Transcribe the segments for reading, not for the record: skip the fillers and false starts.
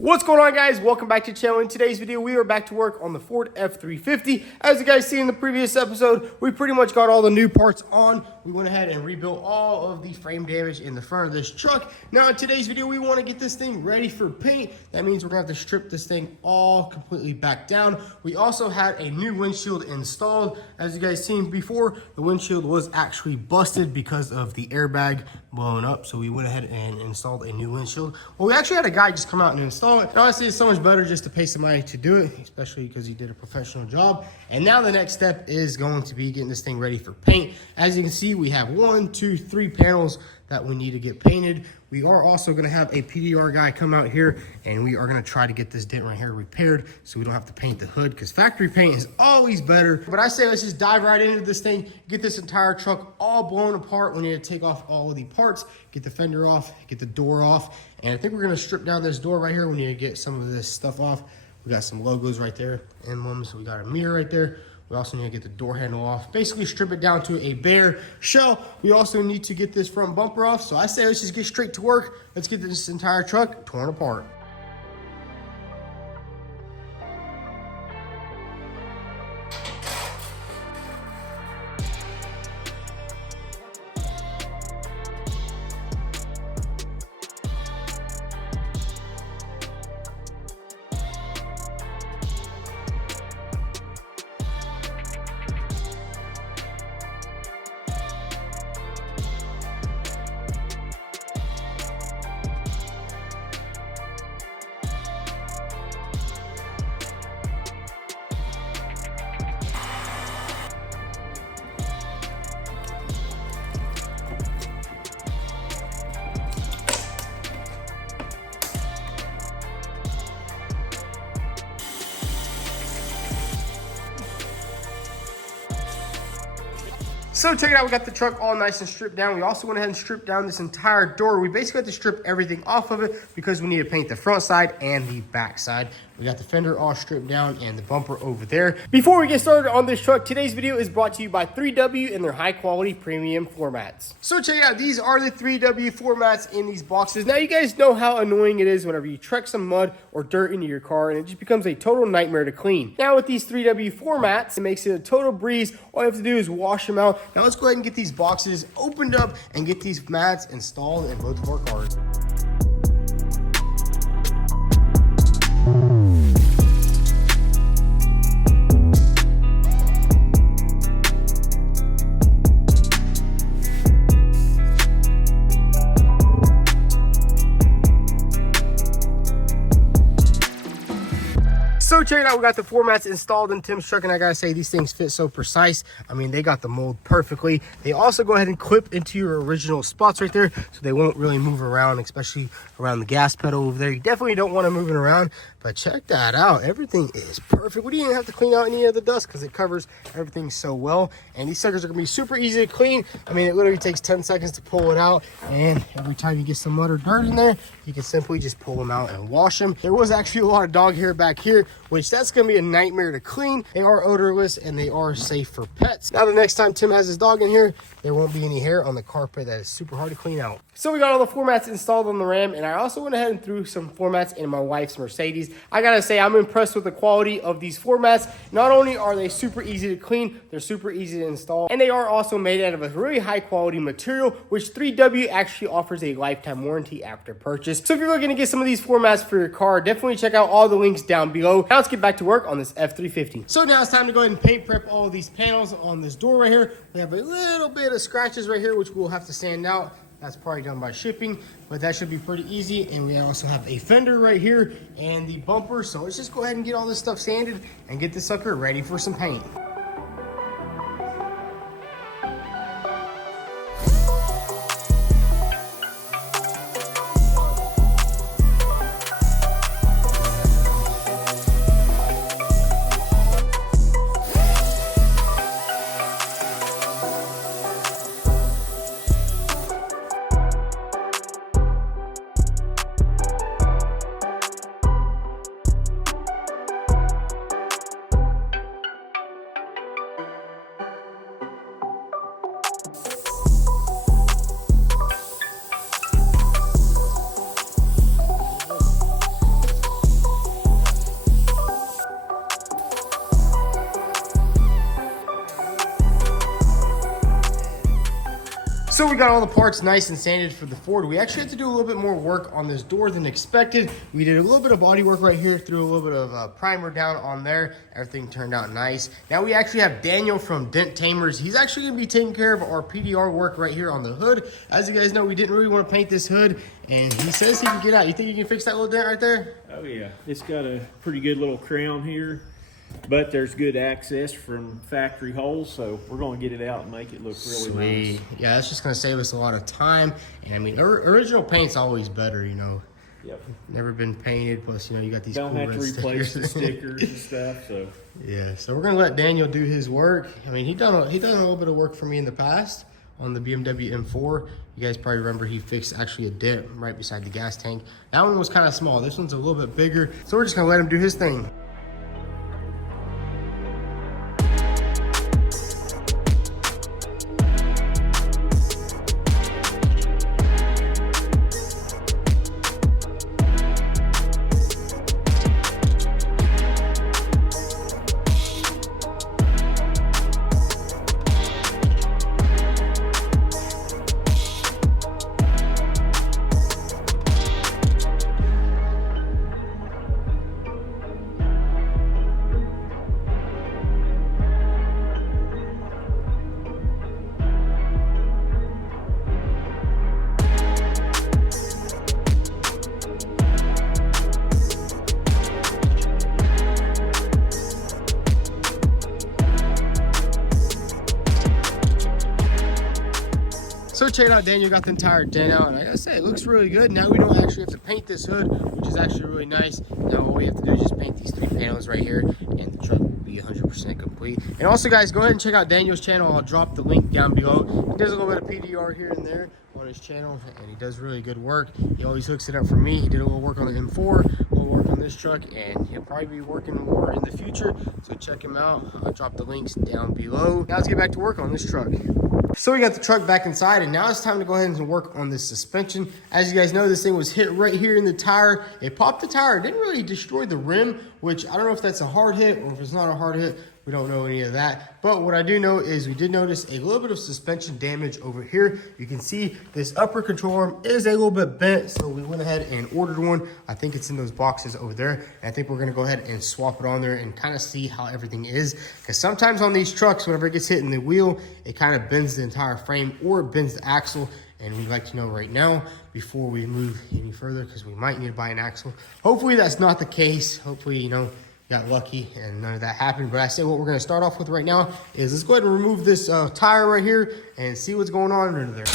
What's going on, guys? Welcome back to the channel. In today's video, we are back to work on the Ford F350. As you guys see in the previous episode, we pretty much got all the new parts on. We went ahead and rebuilt all of the frame damage in the front of this truck. Now, in today's video, we want to get this thing ready for paint. That means we're going to have to strip this thing all completely back down. We also had a new windshield installed. As you guys seen before, the windshield was actually busted because of the airbag blowing up. So we went ahead and installed a new windshield. Well, we actually had a guy just come out and install it. And honestly, it's so much better just to pay somebody to do it, especially because he did a professional job. And now the next step is going to be getting this thing ready for paint. As you can see, we have 1, 2, 3 panels that we need to get painted. We are also going to have a PDR guy come out here, and we are going to try to get this dent right here repaired so we don't have to paint the hood, because factory paint is always better. But I say let's just dive right into this thing, get this entire truck all blown apart. We need to take off all of the parts, get the fender off, get the door off, and I think we're going to strip down this door right here. We need to get some of this stuff off. We got some logos right there, emblems. We got a mirror right there. We also need to get the door handle off. Basically strip it down to a bare shell. We also need to get this front bumper off. So I say let's just get straight to work. Let's get this entire truck torn apart. So check it out, we got the truck all nice and stripped down. We also went ahead and stripped down this entire door. We basically had to strip everything off of it because we need to paint the front side and the back side. We got the fender all stripped down and the bumper over there. Before we get started on this truck, today's video is brought to you by 3W and their high quality premium floor mats. So check it out, these are the 3W floor mats in these boxes. Now you guys know how annoying it is whenever you truck some mud or dirt into your car and it just becomes a total nightmare to clean. Now with these 3W floor mats, it makes it a total breeze. All you have to do is wash them out. Now let's go ahead and get these boxes opened up and get these mats installed in both of our cars. So check it out, we got the floor mats installed in Tim's truck, and I gotta say, these things fit so precise. I mean, they got the mold perfectly. They also go ahead and clip into your original spots right there, so they won't really move around, especially around the gas pedal over there. You definitely don't want to move it around, but check that out. Everything is perfect. We didn't even have to clean out any of the dust because it covers everything so well. And these suckers are gonna be super easy to clean. I mean, it literally takes 10 seconds to pull it out, and every time you get some mud or dirt in there, you can simply just pull them out and wash them. There was actually a lot of dog hair back here, which that's gonna be a nightmare to clean. They are odorless and they are safe for pets. Now the next time Tim has his dog in here, there won't be any hair on the carpet. That is super hard to clean out. So we got all the floor mats installed on the Ram, and I also went ahead and threw some floor mats in my wife's Mercedes. I gotta say, I'm impressed with the quality of these floor mats. Not only are they super easy to clean, they're super easy to install, and they are also made out of a really high quality material, which 3W actually offers a lifetime warranty after purchase. So if you're looking to get some of these floor mats for your car, definitely check out all the links down below. Now let's get back to work on this F350. So now it's time to go ahead and paint prep all of these panels on this door right here. We have a little bit of scratches right here, which we'll have to sand out. That's probably done by shipping, but that should be pretty easy. And we also have a fender right here and the bumper. So let's just go ahead and get all this stuff sanded and get this sucker ready for some paint. So we got all the parts nice and sanded for the Ford. We actually had to do a little bit more work on this door than expected. We did a little bit of body work right here, threw a little bit of primer down on there. Everything turned out nice. Now we actually have Daniel from Dent Tamers. He's actually gonna be taking care of our PDR work right here on the hood. As you guys know, we didn't really want to paint this hood, and he says he can get out. You think he can fix that little dent right there? Oh yeah, it's got a pretty good little crown here, but there's good access from factory holes, so we're going to get it out and make it look really nice. Yeah, that's just going to save us a lot of time. And I mean, original paint's always better, you know. Yep. Never been painted, plus, you know, you got these Don't cool have to red replace stickers. the stickers and stuff, so. Yeah, so we're going to let Daniel do his work. I mean, he done a little bit of work for me in the past on the BMW M4. You guys probably remember he fixed actually a dent right beside the gas tank. That one was kind of small. This one's a little bit bigger. So we're just going to let him do his thing. So check it out, Daniel got the entire dent out, and like I said, it looks really good. Now we don't actually have to paint this hood, which is actually really nice. Now all we have to do is just paint these 3 panels right here, and the truck will be 100% complete. And also, guys, go ahead and check out Daniel's channel. I'll drop the link down below. He does a little bit of PDR here and there on his channel, and he does really good work. He always hooks it up for me. He did a little work on the M4, a little work on this truck, and he'll probably be working more in the future. So check him out. I'll drop the links down below. Now let's get back to work on this truck. So we got the truck back inside, and now it's time to go ahead and work on this suspension. As you guys know, this thing was hit right here in the tire. It popped the tire. It didn't really destroy the rim, which I don't know if that's a hard hit or if it's not a hard hit. We don't know any of that. But what I do know is we did notice a little bit of suspension damage over here. You can see this upper control arm is a little bit bent, so we went ahead and ordered one. I think it's in those boxes over there. And I think we're gonna go ahead and swap it on there and kind of see how everything is. Because sometimes on these trucks, whenever it gets hit in the wheel, it kind of bends the entire frame or it bends the axle. And we'd like to know right now before we move any further, because we might need to buy an axle. Hopefully that's not the case. Hopefully, you know, got lucky and none of that happened. But I say what we're gonna start off with right now is let's go ahead and remove this tire right here and see what's going on under there.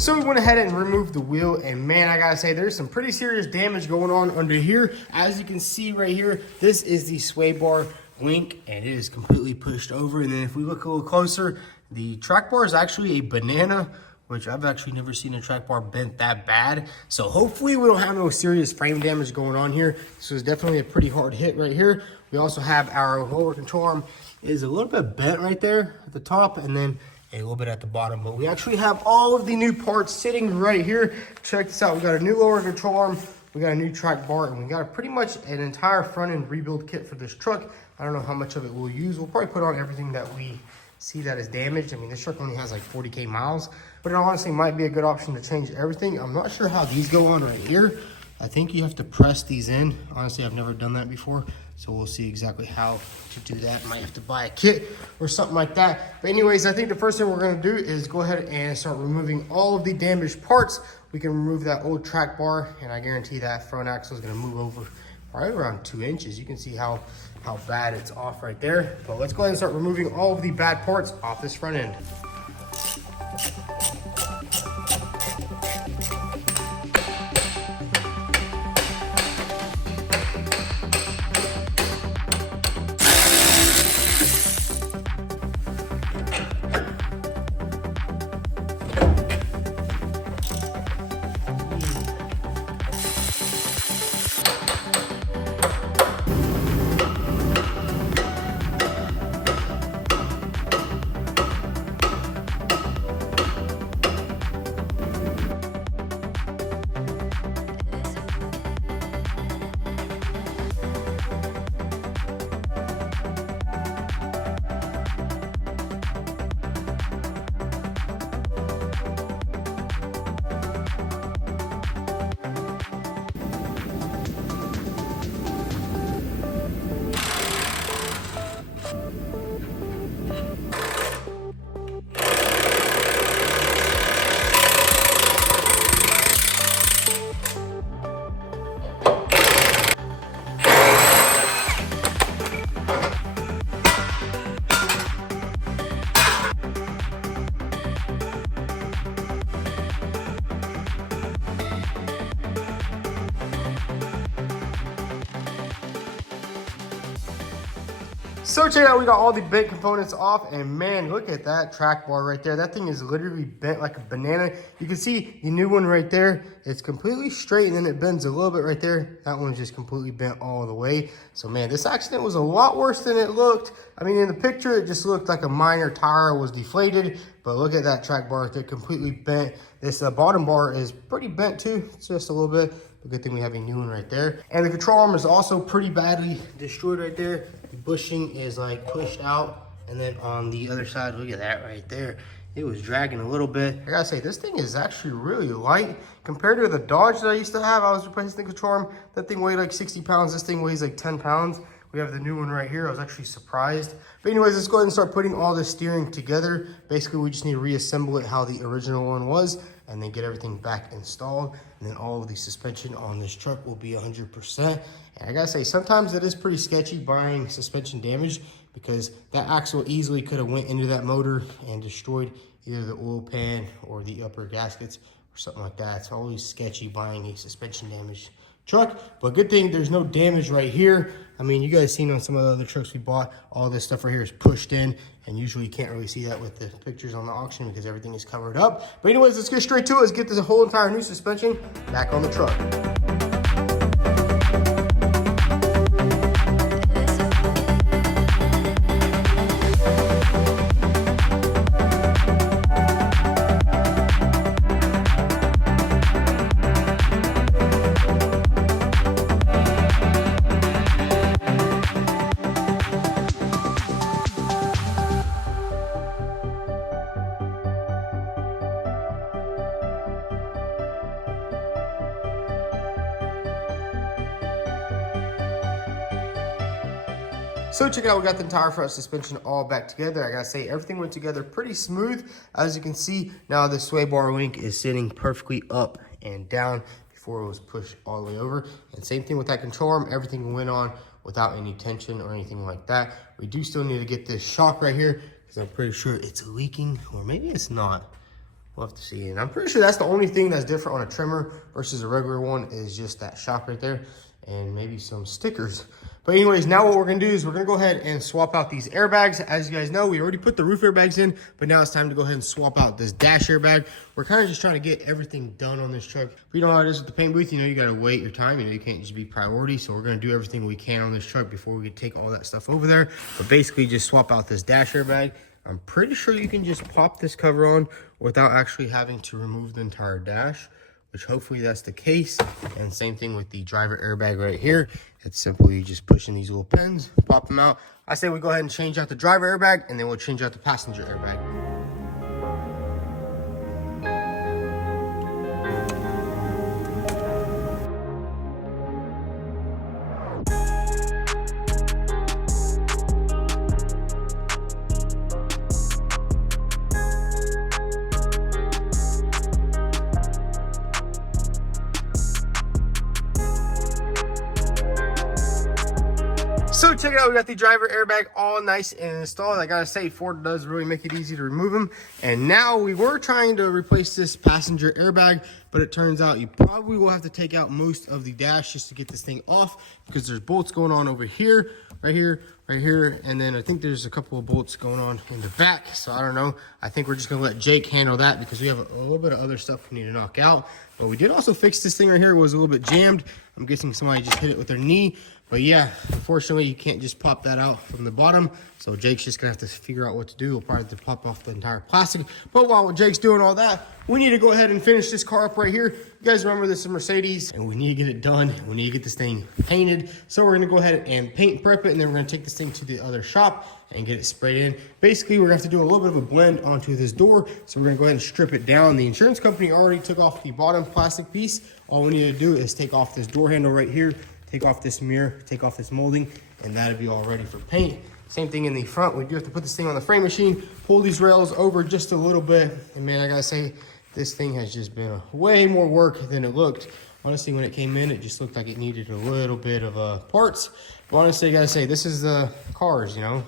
So we went ahead and removed the wheel, and man, I gotta say, there's some pretty serious damage going on under here. As you can see right here, this is the sway bar link, and it is completely pushed over. And then if we look a little closer, the track bar is actually a banana, which I've actually never seen a track bar bent that bad. So hopefully we don't have no serious frame damage going on here. This was definitely a pretty hard hit right here. We also have our lower control arm is a little bit bent right there at the top, and then a little bit at the bottom. But we actually have all of the new parts sitting right here. Check this out. We got a new lower control arm, we got a new track bar, and we got pretty much an entire front end rebuild kit for this truck. I don't know how much of it we'll use. We'll probably put on everything that we see that is damaged. I mean, this truck only has like 40K miles, but it honestly might be a good option to change everything. I'm not sure how these go on right here. I think you have to press these in. Honestly, I've never done that before, so we'll see exactly how to do that. Might have to buy a kit or something like that. But anyways, I think the first thing we're gonna do is go ahead and start removing all of the damaged parts. We can remove that old track bar, and I guarantee that front axle is gonna move over probably around 2 inches. You can see how bad it's off right there. But let's go ahead and start removing all of the bad parts off this front end. So check it out, we got all the bent components off, and man, look at that track bar right there. That thing is literally bent like a banana. You can see the new one right there. It's completely straight, and then it bends a little bit right there. That one's just completely bent all the way. So man, this accident was a lot worse than it looked. I mean, in the picture, it just looked like a minor tire was deflated, but look at that track bar right there, completely bent. This bottom bar is pretty bent too. It's just a little bit. A good thing we have a new one right there. And the control arm is also pretty badly destroyed right there. The bushing is like pushed out. And then on the other side, look at that right there. It was dragging a little bit. I gotta say, this thing is actually really light. Compared to the Dodge that I used to have, I was replacing the control arm. That thing weighed like 60 pounds. This thing weighs like 10 pounds. We have the new one right here. I was actually surprised. But anyways, let's go ahead and start putting all this steering together. Basically, we just need to reassemble it how the original one was, and then get everything back installed. And then all of the suspension on this truck will be 100%. And I gotta say, sometimes it is pretty sketchy buying suspension damage, because that axle easily could have went into that motor and destroyed either the oil pan or the upper gaskets or something like that. It's always sketchy buying a suspension damaged truck, but good thing there's no damage right here. I mean, you guys seen on some of the other trucks we bought, all this stuff right here is pushed in, and usually you can't really see that with the pictures on the auction because everything is covered up. But anyways, let's get straight to it. Let's get this whole entire new suspension back on the truck. So check it out, we got the entire front suspension all back together. I gotta say, everything went together pretty smooth. As you can see, now the sway bar link is sitting perfectly up and down before it was pushed all the way over. And same thing with that control arm, everything went on without any tension or anything like that. We do still need to get this shock right here, because I'm pretty sure it's leaking, or maybe it's not. We'll have to see. And I'm pretty sure that's the only thing that's different on a Tremor versus a regular one, is just that shock right there, and maybe some stickers. But anyways, now what we're gonna do is we're gonna go ahead and swap out these airbags. As you guys know, we already put the roof airbags in, but now it's time to go ahead and swap out this dash airbag. We're kind of just trying to get everything done on this truck. You know how it is with the paint booth, you know, you gotta wait your time, you know, you can't just be priority. So we're gonna do everything we can on this truck before we take all that stuff over there. But basically just swap out this dash airbag. I'm pretty sure you can just pop this cover on without actually having to remove the entire dash, which hopefully that's the case. And same thing with the driver airbag right here. It's simply just pushing these little pins, pop them out. I say we go ahead and change out the driver airbag, and then we'll change out the passenger airbag. So check it out, we got the driver airbag all nice and installed. I gotta say, Ford does really make it easy to remove them. And now we were trying to replace this passenger airbag, but it turns out you probably will have to take out most of the dash just to get this thing off, because there's bolts going on over here, right here, right here, and then I think there's a couple of bolts going on in the back. So I don't know. I think we're just gonna let Jake handle that, because we have a little bit of other stuff we need to knock out. But we did also fix this thing right here. It was a little bit jammed. I'm guessing somebody just hit it with their knee. But yeah, unfortunately, you can't just pop that out from the bottom. So Jake's just gonna have to figure out what to do. We'll probably have to pop off the entire plastic. But while Jake's doing all that, we need to go ahead and finish this car up right here. You guys remember this is a Mercedes, and we need to get it done. We need to get this thing painted. So we're gonna go ahead and paint prep it, and then we're gonna take this thing to the other shop and get it sprayed in. Basically, we're gonna have to do a little bit of a blend onto this door. So we're gonna go ahead and strip it down. The insurance company already took off the bottom plastic piece. All we need to do is take off this door handle right here, take off this mirror, take off this molding, and that'll be all ready for paint. Same thing in the front. We do have to put this thing on the frame machine, pull these rails over just a little bit. And man, I gotta say, this thing has just been way more work than it looked. Honestly, when it came in, it just looked like it needed a little bit of parts. But honestly, I gotta say, this is the cars, you know.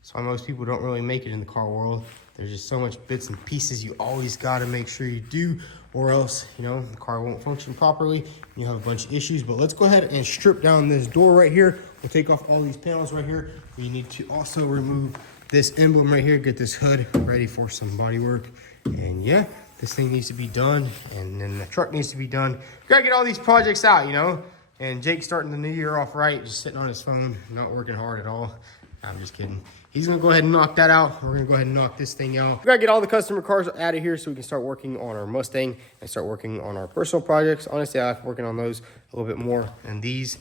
That's why most people don't really make it in the car world. There's just so much bits and pieces you always got to make sure you do, or else, you know, the car won't function properly and you'll have a bunch of issues. But let's go ahead and strip down this door right here. We'll take off all these panels right here. We need to also remove this emblem right here, get this hood ready for some body work. And yeah, this thing needs to be done, and then the truck needs to be done. You gotta get all these projects out, you know. And Jake's starting the new year off right, just sitting on his phone, not working hard at all. I'm just kidding. He's gonna go ahead and knock that out. We're gonna go ahead and knock this thing out. We gotta get all the customer cars out of here so we can start working on our Mustang and start working on our personal projects. Honestly, I like working on those a little bit more than these.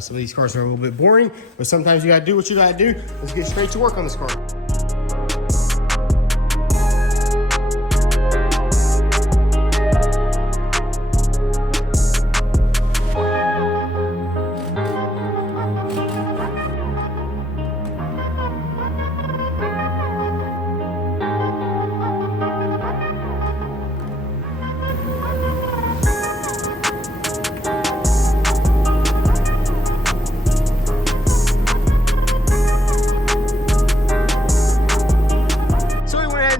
Some of these cars are a little bit boring, but sometimes you gotta do what you gotta do. Let's get straight to work on this car.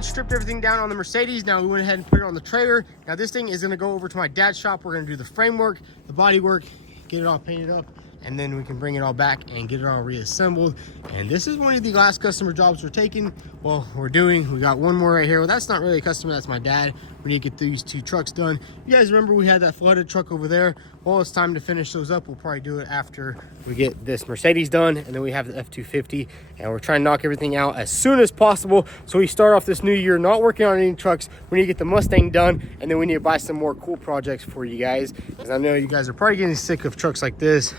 Stripped everything down on the Mercedes. Now we went ahead and put it on the trailer. Now this thing is going to go over to my dad's shop. We're going to do the framework, the body work, get it all painted up, and then we can bring it all back and get it all reassembled. And this is one of the last customer jobs we're taking. Well, we're doing. We got one more right here. Well, that's not really a customer, that's my dad. We need to get these two trucks done. You guys remember we had that flooded truck over there? Well, it's time to finish those up. We'll probably do it after we get this Mercedes done, and then we have the F350, and we're trying to knock everything out as soon as possible so we start off this new year not working on any trucks. We need to get the Mustang done, and then we need to buy some more cool projects for you guys, because I know you guys are probably getting sick of trucks like this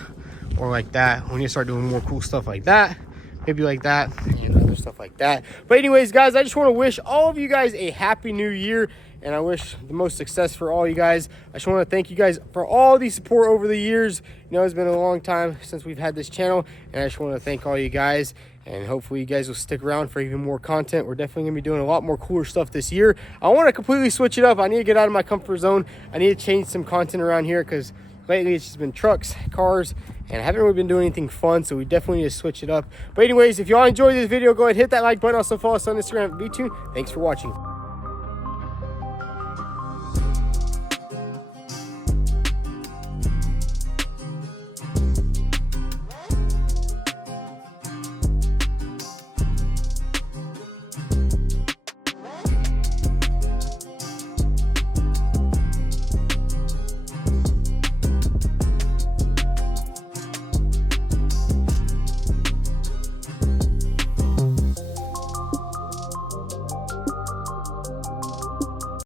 or like that. We need to start doing more cool stuff like that, maybe like that, and other stuff like that. But anyways, guys, I just want to wish all of you guys a happy new year, and I wish the most success for all you guys. I just want to thank you guys for all the support over the years. You know, it's been a long time since we've had this channel, and I just want to thank all you guys, and hopefully you guys will stick around for even more content. We're definitely going to be doing a lot more cooler stuff this year. I want to completely switch it up. I need to get out of my comfort zone. I need to change some content around here, because lately it's just been trucks, cars, and I haven't really been doing anything fun, so we definitely need to switch it up. But anyways, if y'all enjoyed this video, go ahead and hit that like button. Also follow us on Instagram at vTuned. Thanks for watching.